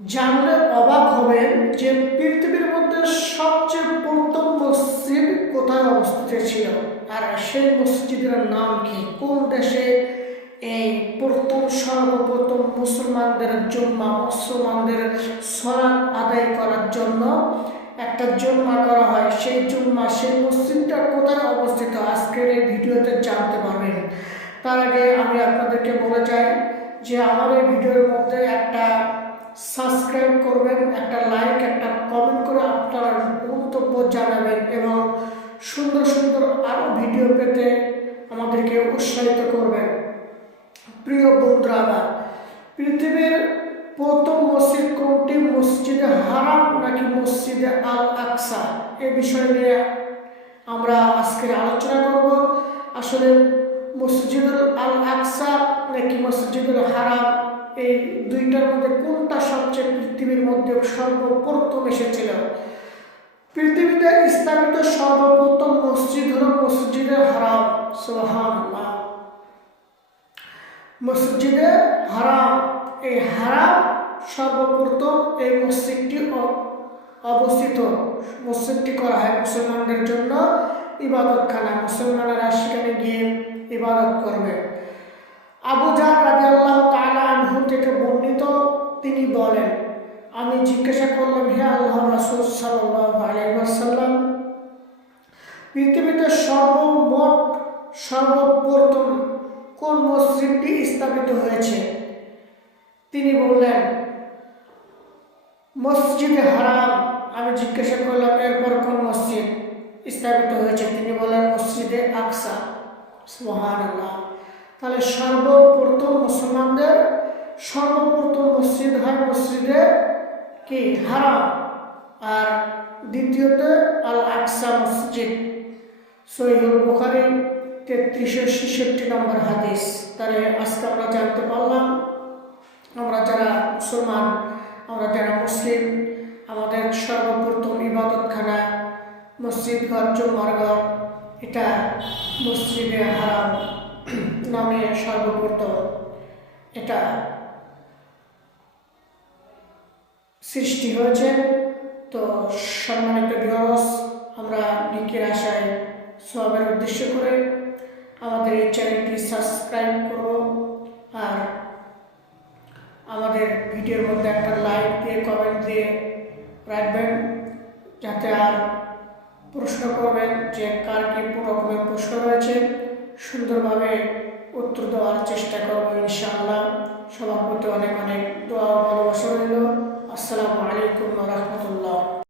জানলে অবাক হবেন যে পৃথিবীর মধ্যে সবচেয়ে প্রথম মসজিদ কোথায় অবস্থিত ছিল, আর সেই মসজিদের নাম কি? কোন দেশে এই সর্বপ্রথম মুসলমানদের মুসলমানদের সালাত আদায় করার জন্য একটা জুম্মা করা হয়, সেই মসজিদটা কোথায় অবস্থিত আজকের এই ভিডিওতে জানতে পারবেন। তার আগে আমি আপনাদেরকে বলে যাই যে আমার এই ভিডিওর মধ্যে একটা সাবস্ক্রাইব করবেন, একটা লাইক, একটা কমেন্ট করে আপনার মন্তব্য জানাবেন এবং সুন্দর সুন্দর আরও ভিডিও পেতে আমাদেরকে উৎসাহিত করবেন। প্রিয় বন্ধুরা, আমার পৃথিবীর প্রথম মসজিদ কোনটি? মসজিদে হারাম নাকি মসজিদে আল আকসা? এ বিষয় নিয়ে আমরা আজকে আলোচনা করব। আসলে মসজিদুল আল আকসা নাকি মসজিদুল হারাম, এই দুইটার মধ্যে কোনটা সবচেয়ে পৃথিবীর মধ্যে সর্বপ্রথম এসেছিল? পৃথিবীতে স্থাপিত সর্বপ্রথম মসজিদ হল মসজিদে হারাম। সুবহানাল্লাহ। মসজিদে হারাম, এই হারাম সর্বপ্রথম এই মসজিদটি অবস্থিত। মসজিদটি করা হয় মুসলমানদের জন্য ইবাদতখানা, মুসলমানেরা সেখানে গিয়ে ইবাদত করবে। আবু জার রাদিয়াল্লাহু তাআলা আনহু থেকে বর্ণিত, তিনি বলেন, আমি জিজ্ঞাসা করলাম, হে আল্লাহর রাসূল সাল্লাল্লাহু আলাইহি ওয়াসাল্লাম, পৃথিবীতে সর্বপ্রথম কোন মসজিদটি স্থাপিত হয়েছে? তিনি বললেন, মসজিদে হারাম। আমি জিজ্ঞাসা করলাম, এরপর কোন মসজিদ স্থাপিত হয়েছে? তিনি বললেন, মসজিদে আকসা। সুবহানাল্লাহ। তাহলে সর্বপ্রথম মুসলমানদের সর্বপ্রথম মসজিদ হয় মসজিদে কি হারাম, আর দ্বিতীয়তে আল আকসা মসজিদ। সহিহুল বুখারী 3366 নম্বর হাদিস। তাহলে আজকে আমরা জানতে পারলাম, আমরা যারা মুসলমান, আমরা যারা মুসলিম, আমাদের সর্বপ্রথম ইবাদতখানা মসজিদ ঘর, জুম্মার ঘর, এটা মসজিদে হারাম নামে সর্বপ্রথম এটা সৃষ্টি হয়েছে। তো সম্মানিত ভিউয়ার্স, আমরা নেকির আশায় সওয়াবের উদ্দেশ্য করে আমাদের এই চ্যানেলটি সাবস্ক্রাইব করব, আর আমাদের ভিডিওর মধ্যে একটা লাইক দিয়ে কমেন্ট দিয়ে রাখবেন, যাতে আর প্রশ্ন করবেন যে কার কি রকমের প্রশ্ন রয়েছে, সুন্দরভাবে উত্তর দেওয়ার চেষ্টা করব ইনশাআল্লাহ। সবার প্রতি অনেক অনেক দোয়া ও ভালোবাসা রইল। আসসালামু আলাইকুম ওয়া রাহমাতুল্লাহ।